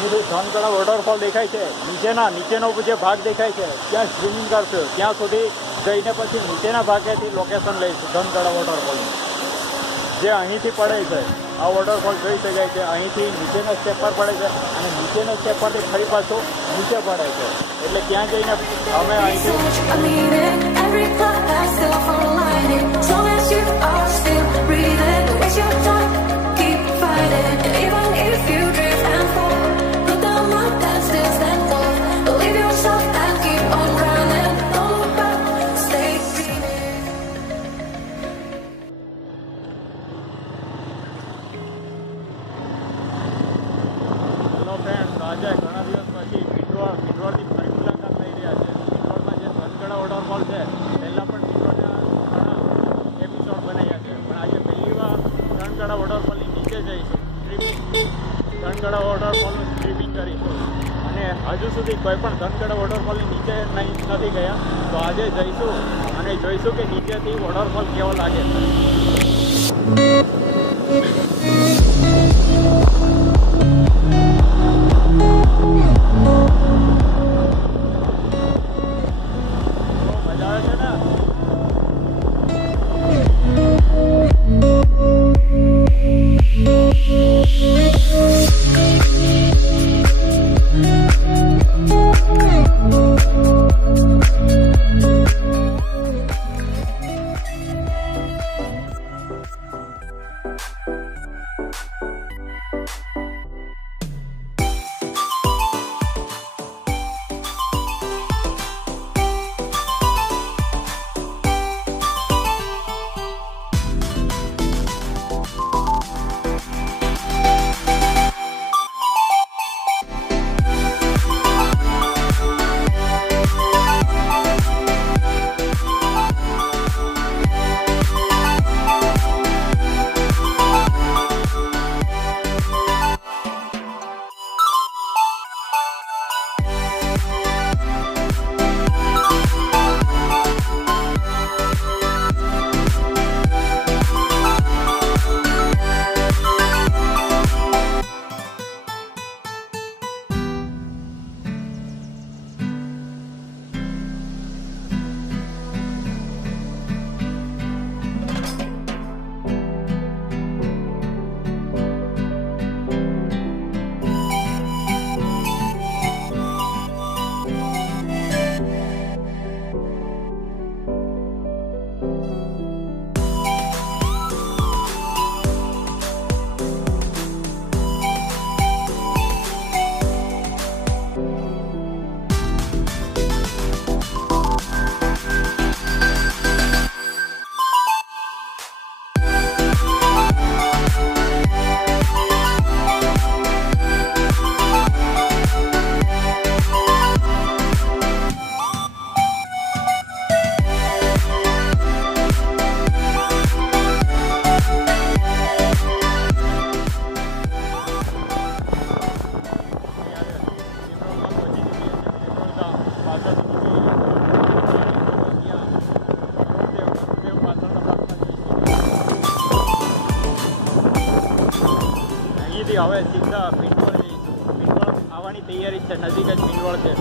અહીંથી ધનકડા વોટરફોલ દેખાય છે, નીચેનો જે ભાગ દેખાય છે ત્યાં સ્વિમિંગ કરશું, ત્યાં સુધી જઈને પછી નીચેના ભાગેથી લોકેશન લઈશું ધનકડા વોટરફોલનું, જે અહીંથી પડે છે. આ વોટરફોલ જોઈ શકાય છે, અહીંથી નીચેના સ્ટેપ પર પડે છે અને નીચેના સ્ટેપ પરથી ફરી પાછું નીચે પડે છે. એટલે ત્યાં જઈને અમે અહીંથી આજે ઘણા દિવસ પછી પિંડવાળથી ફરી મુલાકાત લઈ રહ્યા છે. પિંડવાળમાં જે ધનકડા વોટરફોલ છે પહેલાં પણ પિંડવાળના ઘણા એપિસોડ બનાવ્યા છે, પણ આજે પહેલી વાર ધનકડા વોટરફોલની નીચે જઈશું, ધનકડા વોટરફોલનું સ્ટ્રીમિંગ કરીશું. અને હજુ સુધી કોઈ પણ ધનકડા વોટરફોલની નીચે નથી ગયા, તો આજે જઈશું અને જોઈશું કે નીચેથી વોટરફોલ કેવો લાગે છે. હવે સીધા પિંડવાળ જઈશું. પિંડવાળ આવવાની તૈયારી છે, નજીક જ પિંડવાળ છે.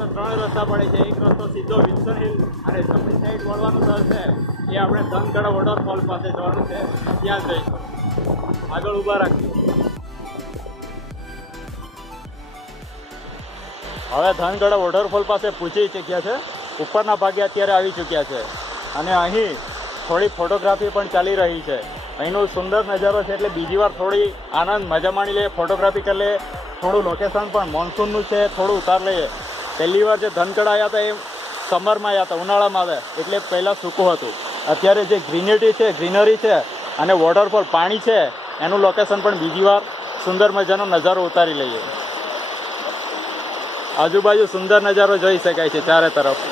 તો 3 રસ્તા પડે છે. એક રસ્તો સીધો વિલ્સન હિલ અને જમણી સાઈડ વળવાનું થશે એ આપણે ધનકડા વોટરફોલ પાસે જવાનું છે, ત્યાં જઈશું. આગળ ઊભા રાખજો. હવે ધનકડા વોટરફોલ પાસે પહોંચી ચૂક્યા છે. ઉપરના ભાગે અત્યારે આવી ચૂક્યા છે અને અહીં થોડી ફોટોગ્રાફી પણ ચાલી રહી છે. અહીંનો સુંદર નજારો છે એટલે બીજી વાર થોડી આનંદ મજા માણી લઈએ, ફોટોગ્રાફી કરી લઈએ. થોડું લોકેશન પણ મોન્સૂનનું છે, થોડું ઉતાર લઈએ. પહેલી વાર જે ધનકડા આવ્યા હતા એ સમરમાં આવ્યા હતા, ઉનાળામાં આવ્યા એટલે પહેલાં સૂકું હતું. અત્યારે જે ગ્રીનરી છે અને વોટરફોલ પાણી છે એનું લોકેશન પણ બીજી વાર સુંદર મજાનો નજારો ઉતારી લઈએ. આજુબાજુ સુંદર નજારો જોઈ શકાય છે ચારે તરફ.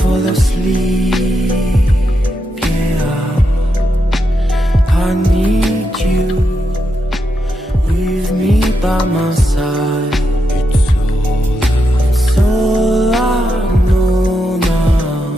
Fall asleep, yeah. I need you with me by my side. It's all I know now.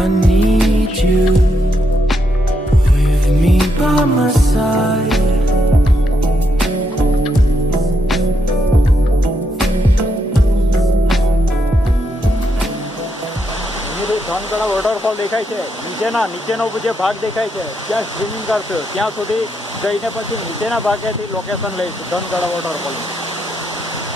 I need you with me by my side. Dhankada waterfall દેખાય છે. નીચેનો જે ભાગ દેખાય છે ત્યાં સ્વિમિંગ કરશું. ત્યાં સુધી જઈને પછી નીચેના ભાગેથી લોકેશન લઈશું ધનકડા વોટરફોલ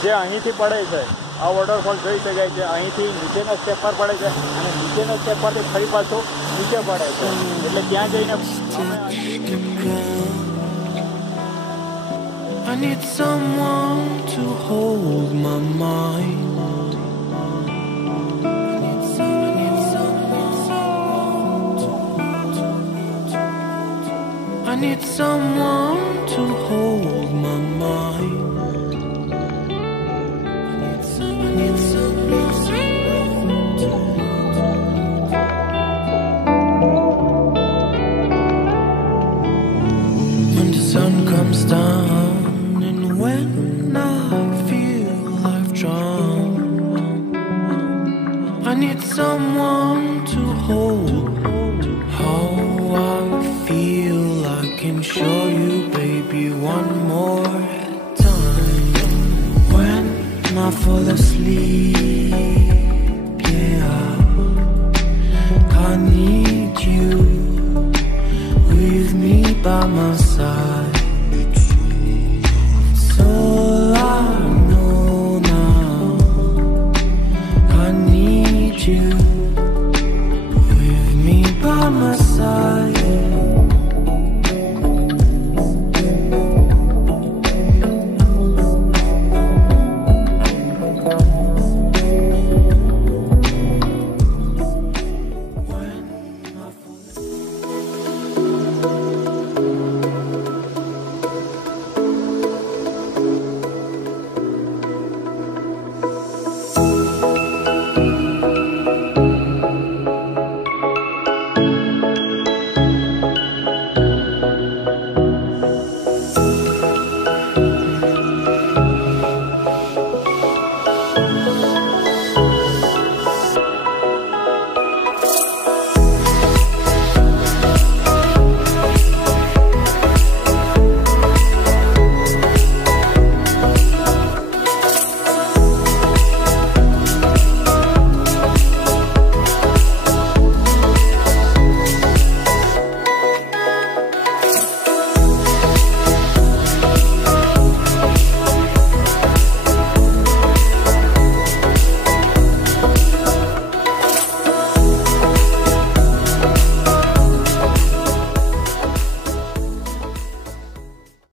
જે અહીંથી પડે છે. આ વોટરફોલ જોઈ શકાય છે. અહીંથી નીચેના સ્ટેપ પર પડે છે અને નીચેના સ્ટેપ પરથી ફરી પાછું નીચે પડે છે. એટલે ત્યાં જઈને I need someone to hold my mind. I need someone to hold my mind. I need someone to when the sun comes down and when I feel I've drowned, I need someone to hold how I feel. I can show you, baby, one more time. When I fall asleep, yeah, I need you with me by my side.